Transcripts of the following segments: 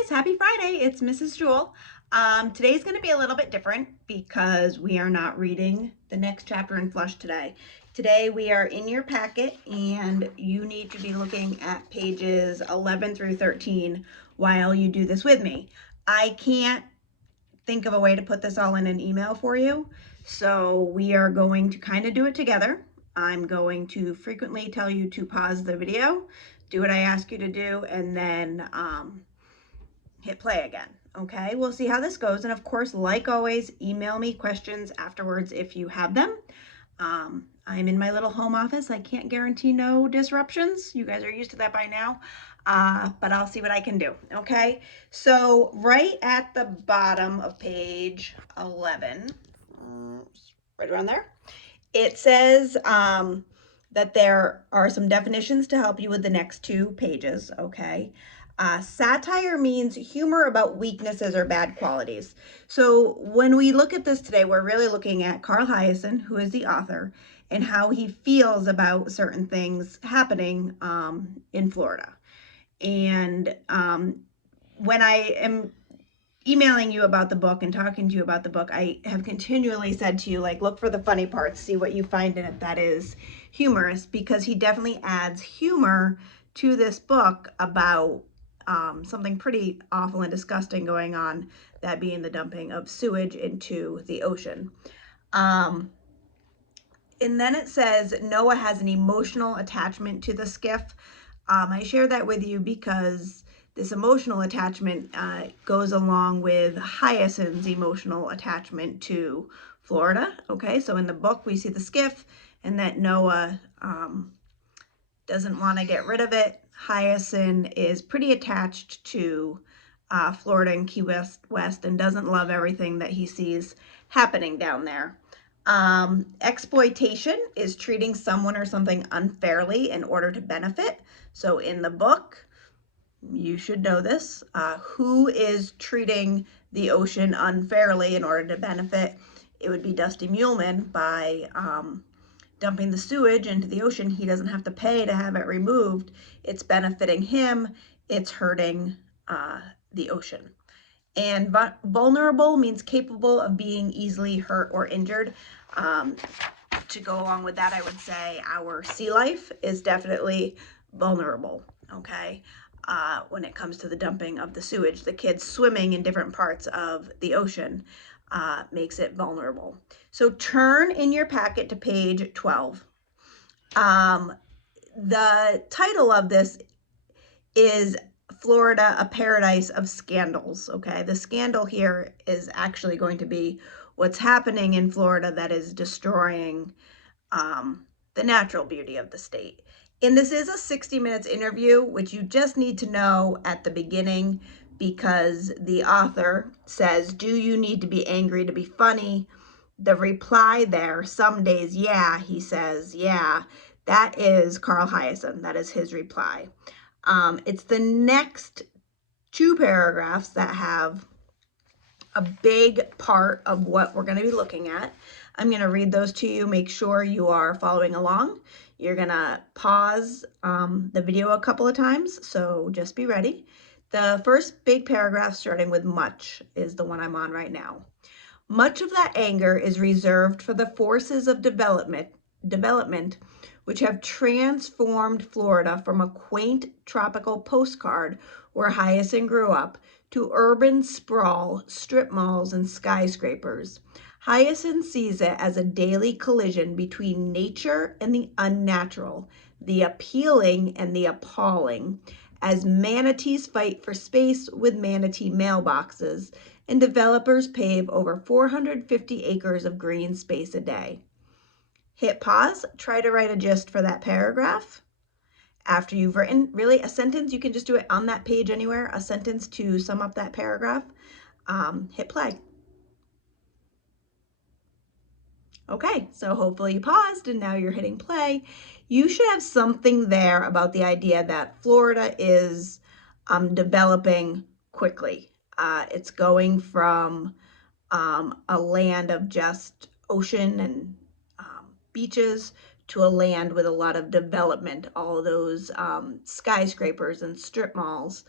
guys, happy Friday. It's Mrs. Jewel. Today's going to be a little bit different because we are not reading the next chapter in Flush today. Today we are in your packet and you need to be looking at pages 11 through 13 while you do this with me. I can't think of a way to put this all in an email for you, so we are going to kind of do it together. I'm going to frequently tell you to pause the video, do what I ask you to do, and then hit play again. Okay, we'll see how this goes. And of course, like always, email me questions afterwards if you have them. I'm in my little home office. I can't guarantee no disruptions. You guys are used to that by now. But I'll see what I can do. Okay, so right at the bottom of page 11, right around there, it says that there are some definitions to help you with the next two pages. Okay. Satire means humor about weaknesses or bad qualities. So when we look at this today, we're really looking at Carl Hiaasen, who is the author, and how he feels about certain things happening in Florida. And when I am emailing you about the book and talking to you about the book, I have continually said to you, like, look for the funny parts, see what you find in it that is humorous, because he definitely adds humor to this book about something pretty awful and disgusting going on, that being the dumping of sewage into the ocean. And then it says Noah has an emotional attachment to the skiff. I share that with you because this emotional attachment goes along with Hyacinth's emotional attachment to Florida. Okay, so in the book we see the skiff and that Noah doesn't want to get rid of it. Hyacinth is pretty attached to Florida and Key West and doesn't love everything that he sees happening down there. Exploitation is treating someone or something unfairly in order to benefit. So in the book, you should know this, who is treating the ocean unfairly in order to benefit? It would be Dusty Muleman by dumping the sewage into the ocean. He doesn't have to pay to have it removed. It's benefiting him. It's hurting the ocean. And vulnerable means capable of being easily hurt or injured. To go along with that, I would say our sea life is definitely vulnerable, okay? When it comes to the dumping of the sewage, the kids swimming in different parts of the ocean makes it vulnerable. So turn in your packet to page 12. The title of this is Florida, a Paradise of Scandals. Okay, the scandal here is actually going to be what's happening in Florida that is destroying the natural beauty of the state. And this is a 60 minutes interview, which you just need to know at the beginning, because the author says, do you need to be angry to be funny? The reply there, some days, yeah, he says, yeah, that is Carl Hiaasen. That is his reply. It's the next two paragraphs that have a big part of what we're going to be looking at. I'm going to read those to you. Make sure you are following along. You're going to pause the video a couple of times, so just be ready. The first big paragraph, starting with much, is the one I'm on right now. Much of that anger is reserved for the forces of development which have transformed Florida from a quaint tropical postcard where Hyacinth grew up to urban sprawl, strip malls, and skyscrapers. Hyacinth sees it as a daily collision between nature and the unnatural, the appealing and the appalling, as manatees fight for space with manatee mailboxes and developers pave over 450 acres of green space a day. Hit pause, try to write a gist for that paragraph. After you've written really a sentence, you can just do it on that page anywhere, a sentence to sum up that paragraph. Hit play. Okay, so hopefully you paused and now you're hitting play. You should have something there about the idea that Florida is developing quickly. It's going from a land of just ocean and beaches to a land with a lot of development, all those skyscrapers and strip malls.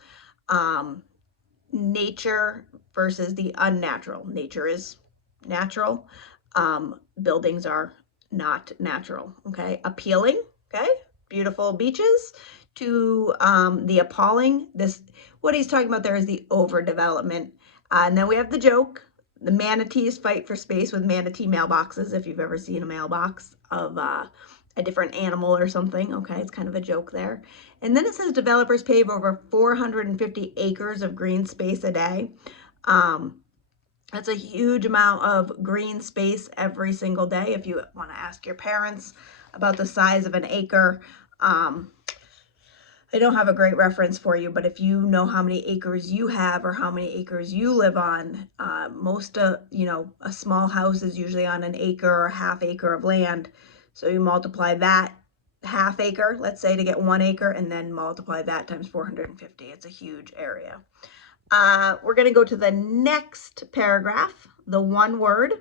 nature versus the unnatural. Nature is natural. Buildings are not natural, okay? Appealing, okay? Beautiful beaches to the appalling. What he's talking about there is the overdevelopment. And then we have the joke. The manatees fight for space with manatee mailboxes, if you've ever seen a mailbox of a different animal or something, okay? It's kind of a joke there. And then it says developers pave over 450 acres of green space a day. That's a huge amount of green space every single day. If you want to ask your parents about the size of an acre, I don't have a great reference for you, but if you know how many acres you have or how many acres you live on, a small house is usually on an acre or a half acre of land. So you multiply that half acre, let's say, to get 1 acre, and then multiply that times 450. It's a huge area. We're going to go to the next paragraph, the one word. It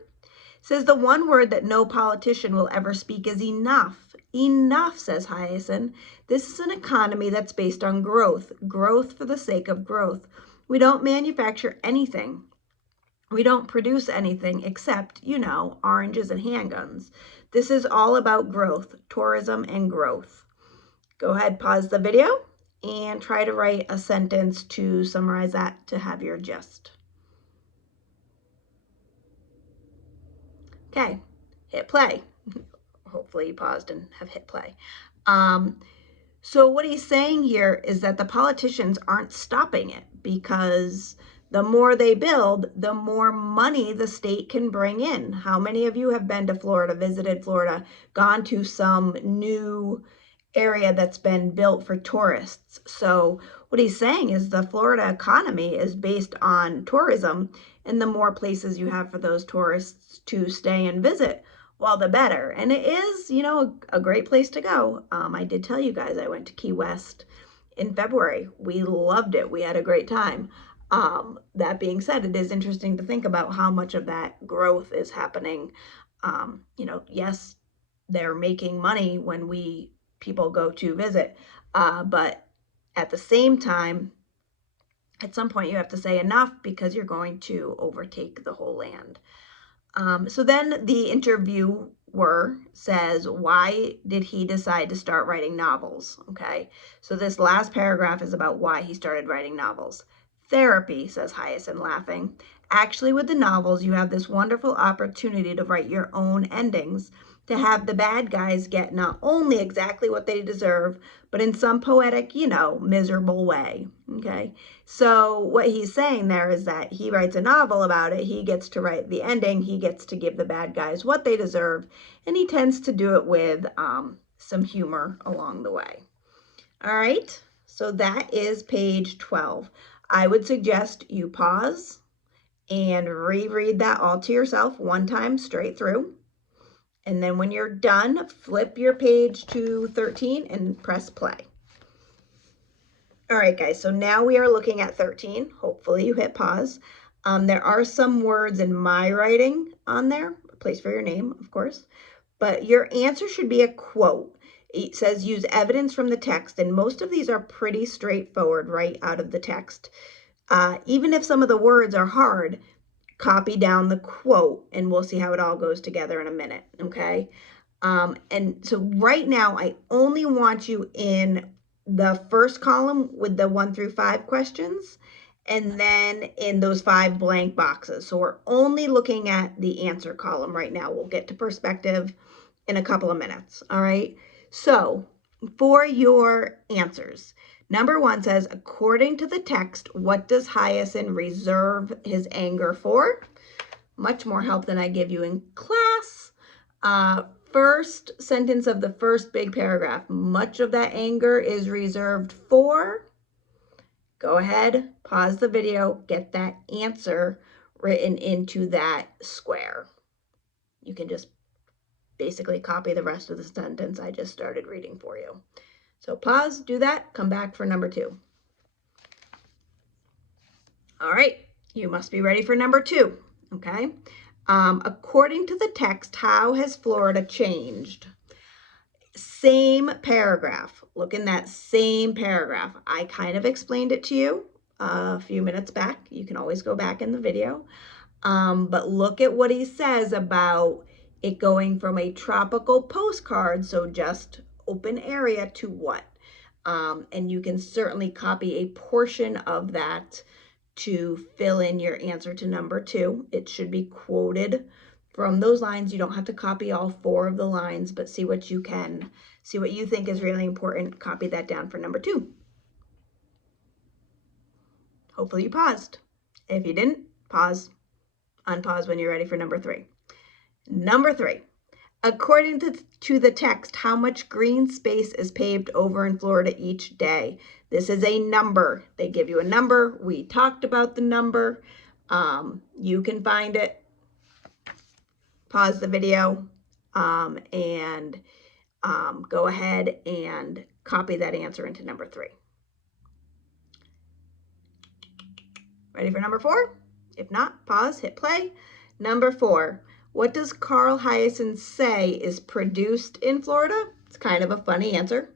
says the one word that no politician will ever speak is enough. Enough, says Hyacinth. This is an economy that's based on growth. Growth for the sake of growth. We don't manufacture anything. We don't produce anything except, oranges and handguns. This is all about growth, tourism and growth. Go ahead, pause the video and try to write a sentence to summarize that to have your gist. Okay, hit play. Hopefully you paused and have hit play. So what he's saying here is that the politicians aren't stopping it, because the more they build, the more money the state can bring in. How many of you have been to Florida, visited Florida, gone to some new area that's been built for tourists? So what he's saying is the Florida economy is based on tourism, and the more places you have for those tourists to stay and visit, well, the better. And it is, a great place to go. I did tell you guys I went to Key West in February. We loved it. We had a great time. That being said, it is interesting to think about how much of that growth is happening. Yes, they're making money when people go to visit, but at the same time, at some point you have to say enough, because you're going to overtake the whole land. So then the interviewer says, why did he decide to start writing novels? Okay, so this last paragraph is about why he started writing novels. Therapy, says Hyacinth, laughing. Actually, with the novels, you have this wonderful opportunity to write your own endings, to have the bad guys get not only exactly what they deserve, but in some poetic, miserable way. Okay, so what he's saying there is that he writes a novel about it. He gets to write the ending. He gets to give the bad guys what they deserve, and he tends to do it with some humor along the way. All right, so that is page 12. I would suggest you pause and reread that all to yourself one time straight through. And then when you're done, flip your page to 13 and press play. All right, guys, so now we are looking at 13. Hopefully you hit pause. There are some words in my writing on there, a place for your name, of course, but your answer should be a quote. It says use evidence from the text, and most of these are pretty straightforward right out of the text. Even if some of the words are hard, copy down the quote, and we'll see how it all goes together in a minute, okay? And so right now, I only want you in the first column with the 1 through 5 questions, and then in those 5 blank boxes. So we're only looking at the answer column right now. We'll get to perspective in a couple of minutes, all right? So for your answers, number 1 says, according to the text, what does Hyacinth reserve his anger for? Much more help than I give you in class. First sentence of the first big paragraph, much of that anger is reserved for. Go ahead, pause the video, get that answer written into that square. You can just basically copy the rest of the sentence I just started reading for you. So pause, do that, come back for number 2. All right, you must be ready for number 2, okay? According to the text, how has Florida changed? Same paragraph. Look in that same paragraph. I kind of explained it to you a few minutes back. You can always go back in the video. But look at what he says about it going from a tropical postcard, so just open area, to what? And you can certainly copy a portion of that to fill in your answer to number 2. It should be quoted from those lines. You don't have to copy all 4 of the lines, but see what you can, see what you think is really important. Copy that down for number 2. Hopefully you paused. If you didn't, pause, unpause when you're ready for number 3. Number 3. According to the text, how much green space is paved over in Florida each day? This is a number. They give you a number. We talked about the number. You can find it. Pause the video and go ahead and copy that answer into number 3. Ready for number 4? If not, pause, hit play. Number 4. What does Carl Hiaasen say is produced in Florida? It's kind of a funny answer.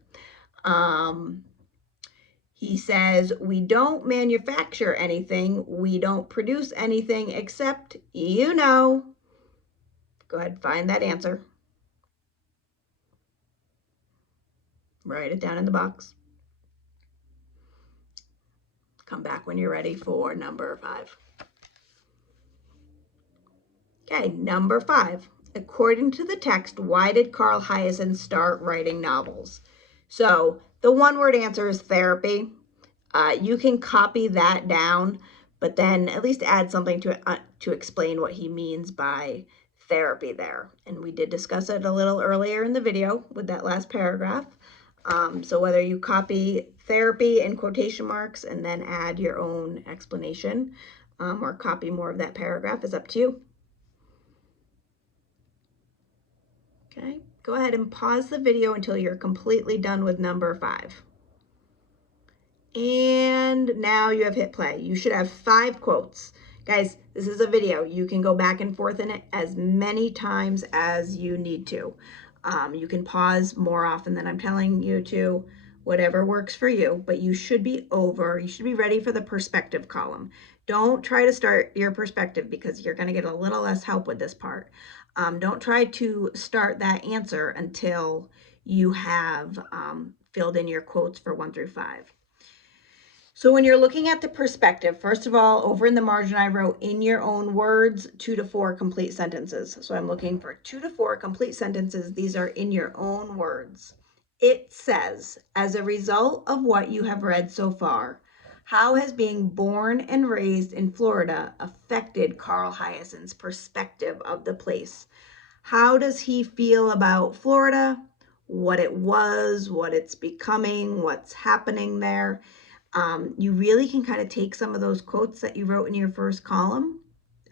He says, we don't manufacture anything. We don't produce anything except, you know. Go ahead, find that answer. Write it down in the box. Come back when you're ready for number 5. Okay, number 5. According to the text, why did Carl Hiaasen start writing novels? So the one-word answer is therapy. You can copy that down, but then at least add something to explain what he means by therapy there. And we did discuss it a little earlier in the video with that last paragraph. So whether you copy therapy in quotation marks and then add your own explanation or copy more of that paragraph is up to you. Okay, go ahead and pause the video until you're completely done with number 5. And now you have hit play. You should have 5 quotes. Guys, this is a video. You can go back and forth in it as many times as you need to. You can pause more often than I'm telling you to, whatever works for you, but you should be ready for the perspective column. Don't try to start your perspective because you're going to get a little less help with this part. Don't try to start that answer until you have filled in your quotes for 1 through 5. So when you're looking at the perspective, first of all, over in the margin, I wrote in your own words, 2 to 4 complete sentences. So I'm looking for 2 to 4 complete sentences. These are in your own words. It says, as a result of what you have read so far, how has being born and raised in Florida affected Carl Hiaasen's perspective of the place? How does he feel about Florida, what it was, what it's becoming, what's happening there? You really can kind of take some of those quotes that you wrote in your first column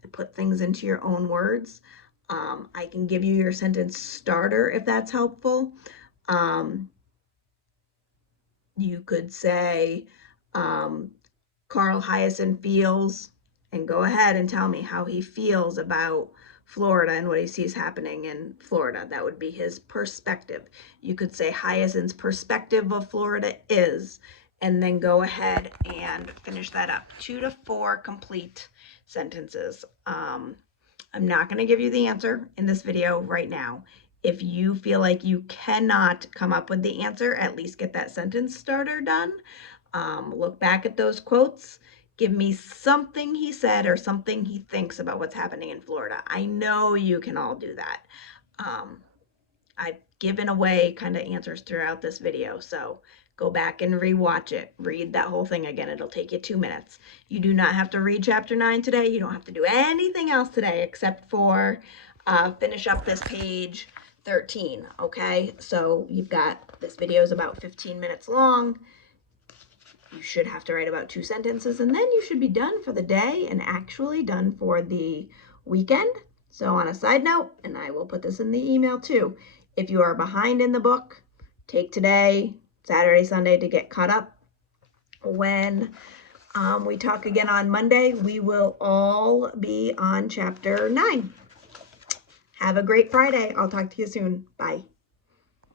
and put things into your own words. I can give you your sentence starter if that's helpful. You could say, Carl Hiaasen feels, and go ahead and tell me how he feels about Florida and what he sees happening in Florida. That would be his perspective. You could say Hiaasen's perspective of Florida is, and then go ahead and finish that up. 2 to 4 complete sentences. I'm not going to give you the answer in this video right now. If you feel like you cannot come up with the answer, at least get that sentence starter done. Look back at those quotes. Give me something he said or something he thinks about what's happening in Florida. I know you can all do that. I've given away kind of answers throughout this video, so go back and rewatch it. Read that whole thing again. It'll take you 2 minutes. You do not have to read chapter 9 today. You don't have to do anything else today except for finish up this page 13, okay? So you've got, this video is about 15 minutes long. You should have to write about 2 sentences, and then you should be done for the day and actually done for the weekend. So on a side note, and I will put this in the email too, if you are behind in the book, take today, Saturday, Sunday to get caught up. When we talk again on Monday, we will all be on chapter 9. Have a great Friday. I'll talk to you soon. Bye.